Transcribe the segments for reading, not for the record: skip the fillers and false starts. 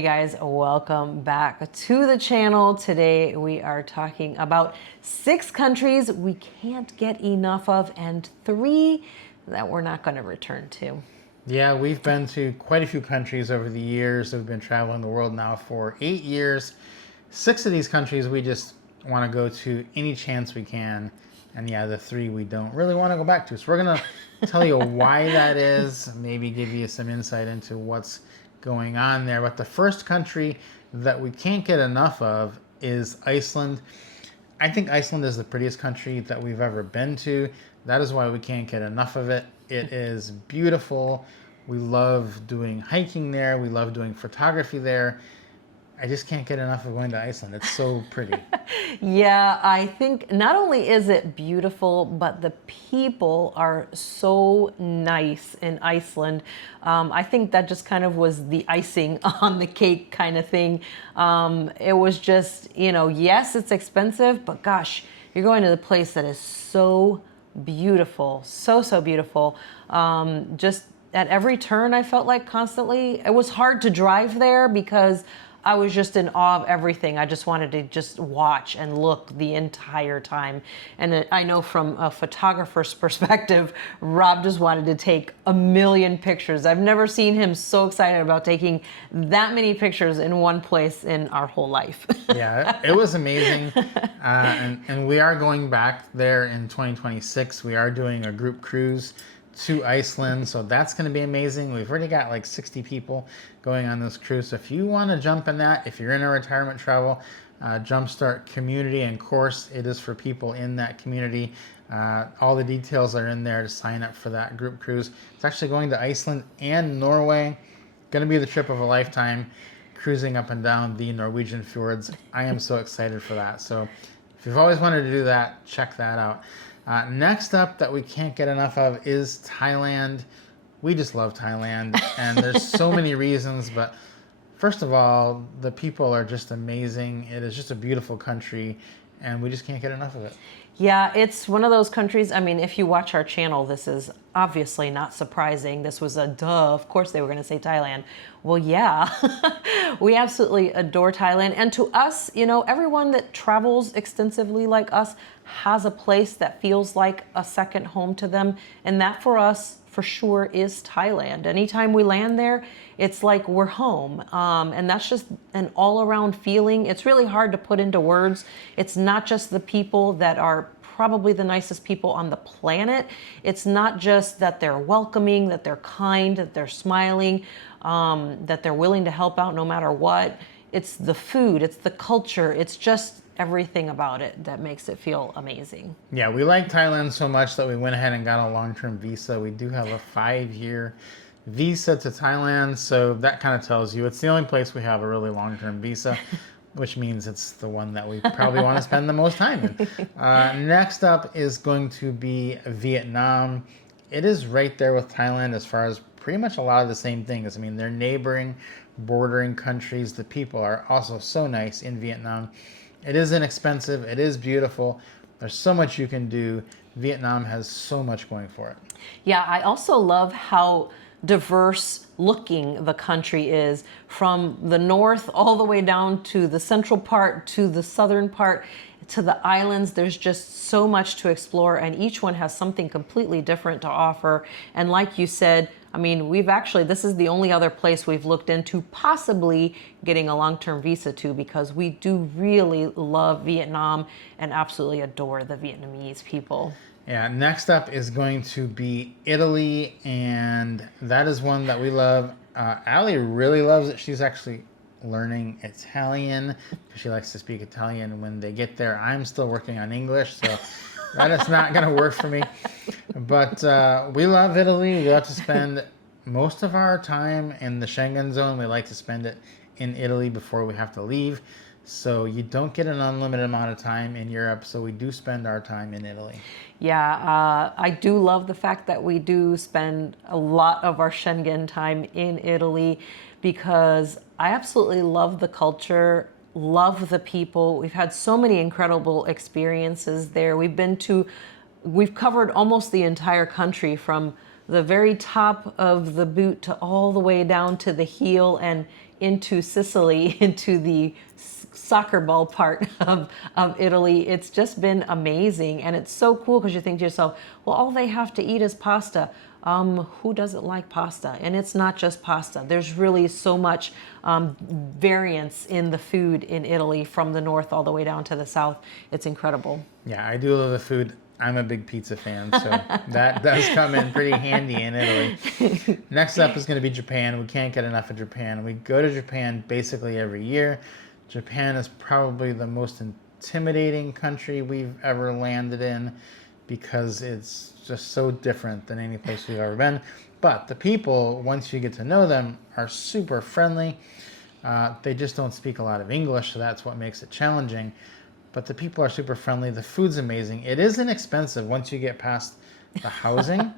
Hey guys, welcome back to the channel. Today we are talking about 6 countries we can't get enough of and 3 that we're not going to return to. Yeah, we've been to quite a few countries over the years. We've been traveling the world now for 8 years. 6 of these countries we just want to go to any chance we can. And yeah, the 3 we don't really want to go back to. So we're going to tell you why that is, maybe give you some insight into what's going on there. But the first country that we can't get enough of is Iceland. I think Iceland is the prettiest country that we've ever been to. That is why we can't get enough of it. It is beautiful. We love doing hiking there. We love doing photography there. I just can't get enough of going to Iceland. It's so pretty. Yeah, I think not only is it beautiful, but the people are so nice in Iceland. I think that just kind of was the icing on the cake kind of thing. It was just, yes, it's expensive, but gosh, you're going to the place that is so beautiful, so beautiful. Just at every turn, I felt like constantly. It was hard to drive there because I was just in awe of everything. I just wanted to just watch and look the entire time. And I know from a photographer's perspective, Rob just wanted to take a million pictures. I've never seen him so excited about taking that many pictures in one place in our whole life. Yeah, it was amazing. And we are going back there in 2026. We are doing a group cruise to Iceland, so that's going to be amazing. We've already got like 60 people going on this cruise. So if you want to jump in that, if you're in a retirement travel, Jumpstart community and course, it is for people in that community. All the details are in there to sign up for that group cruise. It's actually going to Iceland and Norway. Going to be the trip of a lifetime, cruising up and down the Norwegian fjords. I am so excited for that. So if you've always wanted to do that, check that out. Next up that we can't get enough of is Thailand. We just love Thailand, and there's so many reasons, but first of all, the people are just amazing. It is just a beautiful country, and we just can't get enough of it. Yeah, it's one of those countries. I mean, if you watch our channel, this is obviously not surprising. This was a duh. Of course they were going to say Thailand. Well, yeah, we absolutely adore Thailand. And to us, everyone that travels extensively like us has a place that feels like a second home to them. And that for us, for sure, is Thailand. Anytime we land there, it's like we're home. And that's just an all-around feeling. It's really hard to put into words. It's not just the people that are probably the nicest people on the planet. It's not just that they're welcoming, that they're kind, that they're smiling, that they're willing to help out no matter what. It's the food, it's the culture, it's just everything about it that makes it feel amazing. Yeah, we like Thailand so much that we went ahead and got a long-term visa. We do have a 5-year visa to Thailand, so that kind of tells you it's the only place we have a really long-term visa, which means it's the one that we probably want to spend the most time in. Next up is going to be Vietnam. It is right there with Thailand as far as pretty much a lot of the same things. I mean, they're neighboring, bordering countries. The people are also so nice in Vietnam. It is inexpensive. It is beautiful. There's so much you can do. Vietnam has so much going for it. Yeah, I also love how diverse looking the country is, from the north all the way down to the central part to the southern part to the islands. There's just so much to explore, and each one has something completely different to offer. And like you said, I mean, this is the only other place we've looked into possibly getting a long-term visa to, because we do really love Vietnam and absolutely adore the Vietnamese people. Yeah, next up is going to be Italy, and that is one that we love. Allie really loves it. She's actually learning Italian because she likes to speak Italian when they get there. I'm still working on English, so that is not going to work for me. But we love Italy. We love to spend most of our time in the Schengen zone. We like to spend it in Italy before we have to leave. So you don't get an unlimited amount of time in Europe, so we do spend our time in Italy. Yeah, I do love the fact that we do spend a lot of our Schengen time in Italy, because I absolutely love the culture, love the people. We've had so many incredible experiences there. We've covered almost the entire country, from the very top of the boot to all the way down to the heel, and into Sicily, into the soccer ball part of Italy. It's just been amazing. And it's so cool because you think to yourself, well, all they have to eat is pasta. Who doesn't like pasta? And it's not just pasta. There's really so much variance in the food in Italy from the north all the way down to the south. It's incredible. Yeah, I do love the food. I'm a big pizza fan, so that does come in pretty handy in Italy. Next up is going to be Japan. We can't get enough of Japan. We go to Japan basically every year. Japan is probably the most intimidating country we've ever landed in because it's just so different than any place we've ever been. But the people, once you get to know them, are super friendly. They just don't speak a lot of English, so that's what makes it challenging. But the people are super friendly. The food's amazing. It is inexpensive once you get past the housing.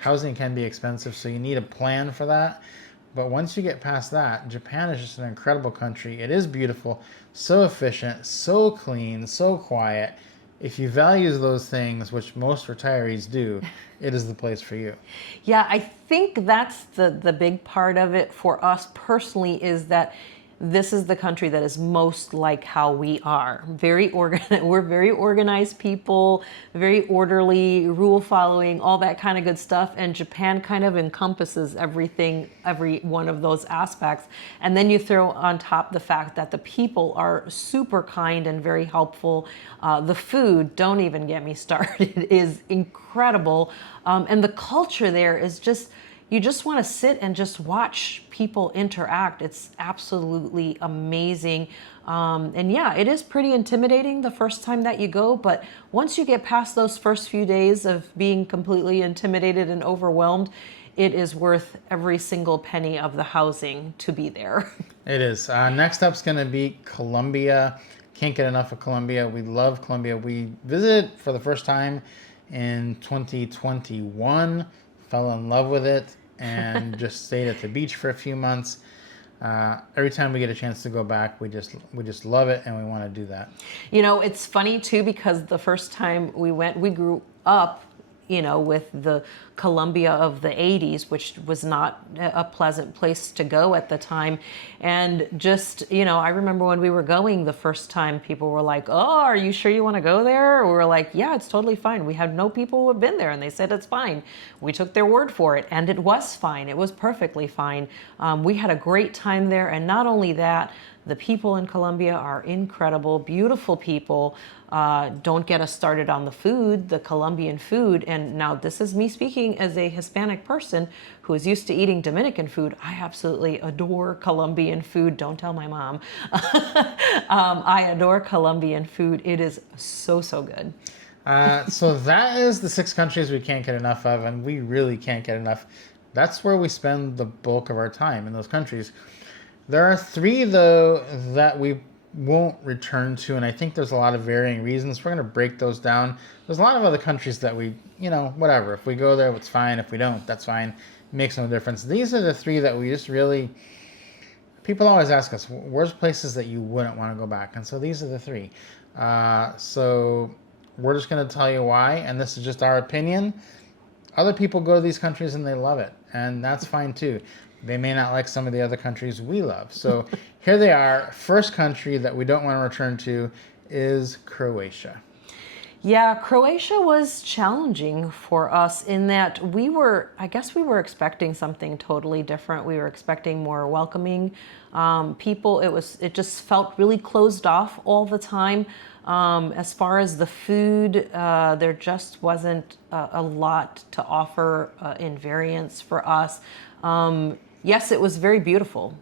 Housing can be expensive, so you need a plan for that. But once you get past that, Japan is just an incredible country. It is beautiful, so efficient, so clean, so quiet. If you value those things, which most retirees do, it is the place for you. Yeah, I think that's the big part of it for us personally, is that this is the country that is most like how we are. We're very organized people, very orderly, rule following, all that kind of good stuff. And Japan kind of encompasses everything, every one of those aspects. And then you throw on top the fact that the people are super kind and very helpful. The food, don't even get me started, is incredible. And the culture there is just, you just want to sit and just watch people interact. It's absolutely amazing. And yeah, it is pretty intimidating the first time that you go, but once you get past those first few days of being completely intimidated and overwhelmed, it is worth every single penny of the housing to be there. It is. Next up's going to be Colombia. Can't get enough of Colombia. We love Colombia. We visited for the first time in 2021, fell in love with it, and just stayed at the beach for a few months. Every time we get a chance to go back, we just love it, and we want to do that. You know, it's funny too, because the first time we went, we grew up, you know, with the Colombia of the 80s, which was not a pleasant place to go at the time. And just, you know, I remember when we were going the first time, people were like, oh, are you sure you want to go there? We were like, yeah, it's totally fine. We had no people who have been there, and they said it's fine. We took their word for it, and it was fine. It was perfectly fine. We had a great time there, and not only that, the people in Colombia are incredible, beautiful people. Don't get us started on the food, the Colombian food. And now this is me speaking as a Hispanic person who is used to eating Dominican food. I absolutely adore Colombian food. Don't tell my mom. I adore Colombian food. It is so, so good. So that is the 6 countries we can't get enough of, and we really can't get enough. That's where we spend the bulk of our time, in those countries. There are 3, though, that we won't return to, and I think there's a lot of varying reasons. We're going to break those down. There's a lot of other countries that we, you know, whatever. If we go there, it's fine. If we don't, that's fine. It makes no difference. These are the 3 that we just really... People always ask us, where's places that you wouldn't want to go back? And so these are the 3. So we're just going to tell you why, and this is just our opinion. Other people go to these countries and they love it, and that's fine too. They may not like some of the other countries we love. So here they are. First country that we don't want to return to is Croatia. Yeah, Croatia was challenging for us in that I guess we were expecting something totally different. We were expecting more welcoming people. It just felt really closed off all the time. As far as the food, there just wasn't a lot to offer in variance for us. Yes, it was very beautiful.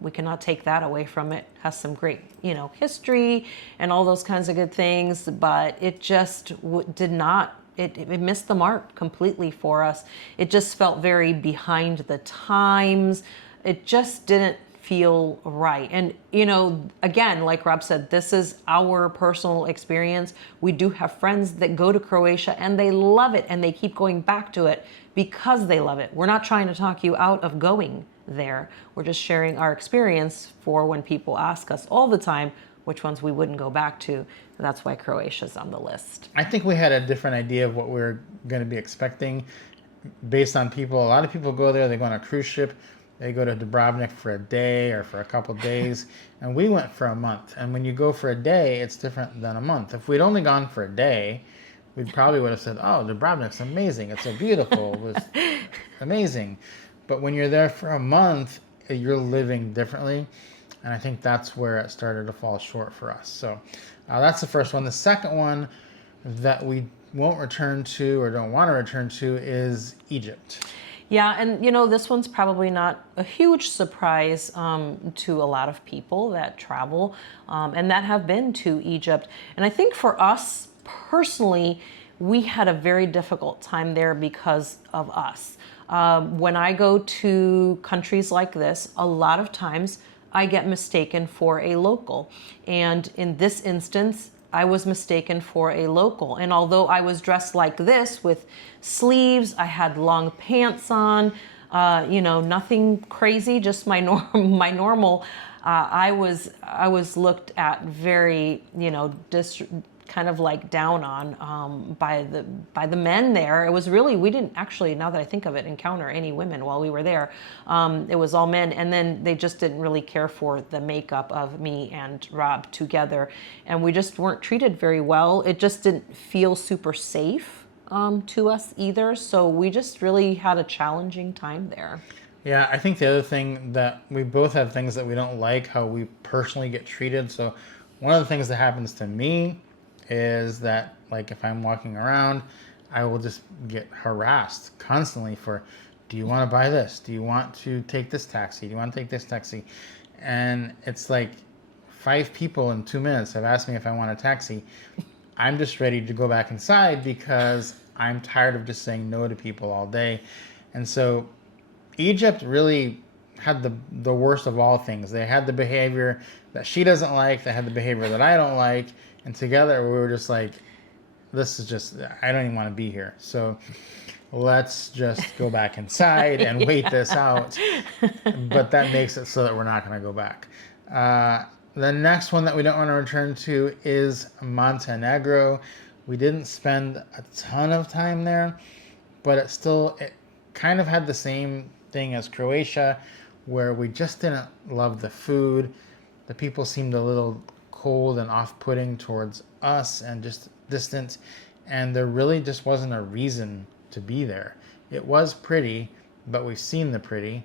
We cannot take that away from it. It has some great, you know, history and all those kinds of good things, but it just did not, it missed the mark completely for us. It just felt very behind the times. It just didn't feel right. And, you know, again, like Rob said, this is our personal experience. We do have friends that go to Croatia and they love it and they keep going back to it because they love it. We're not trying to talk you out of going there. We're just sharing our experience for when people ask us all the time which ones we wouldn't go back to. That's why Croatia's on the list. I think we had a different idea of what we were going to be expecting based on people. A lot of people go there, they go on a cruise ship. they go to Dubrovnik for a day or for a couple days, and we went for a month. And when you go for a day, it's different than a month. If we'd only gone for a day, we probably would have said, "Oh, Dubrovnik's amazing. It's so beautiful. It was amazing." But when you're there for a month, you're living differently, and I think that's where it started to fall short for us. So that's the first one. The second one that we won't return to or don't want to return to is Egypt. Yeah, and this one's probably not a huge surprise to a lot of people that travel and that have been to Egypt. And I think for us personally, we had a very difficult time there because of us. When I go to countries like this, a lot of times I get mistaken for a local. And in this instance, I was mistaken for a local. And although I was dressed like this with sleeves, I had long pants on, nothing crazy, just my normal. I was looked at very, kind of like down on by the men there. It was really, we didn't actually, now that I think of it, encounter any women while we were there. It was all men, and then they just didn't really care for the makeup of me and Rob together, and we just weren't treated very well. It just didn't feel super safe to us either, so we just really had a challenging time there. Yeah, I think the other thing that we both have things that we don't like how we personally get treated. So one of the things that happens to me is that, like, if I'm walking around, I will just get harassed constantly for, do you want to buy this? Do you want to take this taxi? Do you want to take this taxi? And it's like 5 people in 2 minutes have asked me if I want a taxi. I'm just ready to go back inside because I'm tired of just saying no to people all day. And so Egypt really had the worst of all things. They had the behavior that she doesn't like. They had the behavior that I don't like. And together we were just like, this is just, I don't even want to be here. So let's just go back inside and wait this out. But that makes it so that we're not going to go back. The next one that we don't want to return to is Montenegro. We didn't spend a ton of time there, but it kind of had the same thing as Croatia, where we just didn't love the food. The people seemed a little cold and off-putting towards us and just distant, and there really just wasn't a reason to be there. It was pretty, but we've seen the pretty.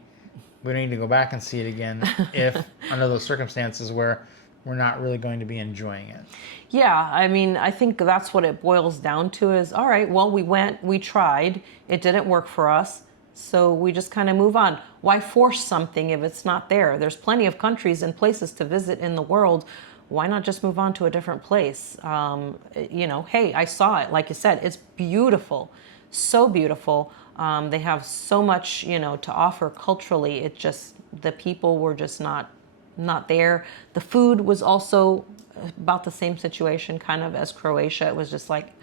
We don't need to go back and see it again if under those circumstances where we're not really going to be enjoying it. Yeah, I mean, I think that's what it boils down to is, all right, well, we went, we tried, it didn't work for us, so we just kind of move on. Why force something if it's not there? There's plenty of countries and places to visit in the world. Why not just move on to a different place? Hey, I saw it. Like you said, it's beautiful, so beautiful. They have so much, to offer culturally. It just, the people were just not there. The food was also about the same situation kind of as Croatia. It was just like,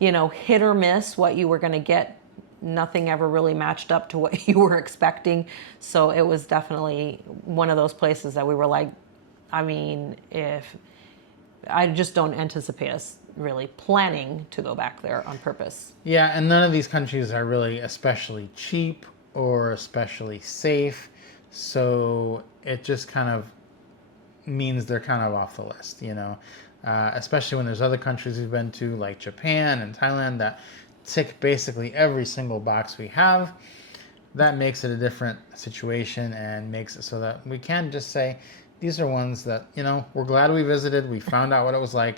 hit or miss what you were going to get. Nothing ever really matched up to what you were expecting. So it was definitely one of those places that we were like, I mean, if I just don't anticipate us really planning to go back there on purpose. Yeah, and none of these countries are really especially cheap or especially safe. So it just kind of means they're kind of off the list, especially when there's other countries we've been to, like Japan and Thailand, that tick basically every single box we have. That makes it a different situation and makes it so that we can just say, these are ones that, we're glad we visited, we found out what it was like,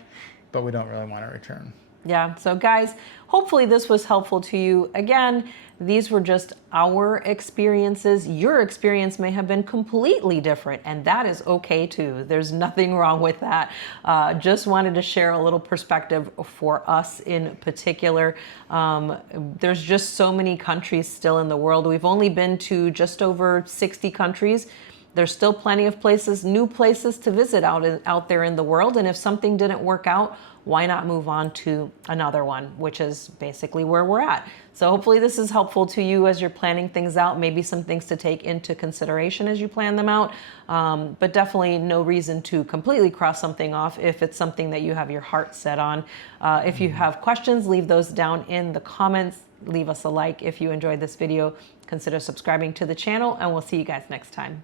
but we don't really want to return. Yeah, so guys, hopefully this was helpful to you. Again, these were just our experiences. Your experience may have been completely different, and that is okay too. There's nothing wrong with that. Just wanted to share a little perspective for us in particular. There's just so many countries still in the world. We've only been to just over 60 countries. There's still plenty of places, new places to visit out there in the world. And if something didn't work out, why not move on to another one, which is basically where we're at. So hopefully this is helpful to you as you're planning things out, maybe some things to take into consideration as you plan them out, but definitely no reason to completely cross something off if it's something that you have your heart set on. If you have questions, leave those down in the comments leave us a like. If you enjoyed this video, consider subscribing to the channel, and we'll see you guys next time.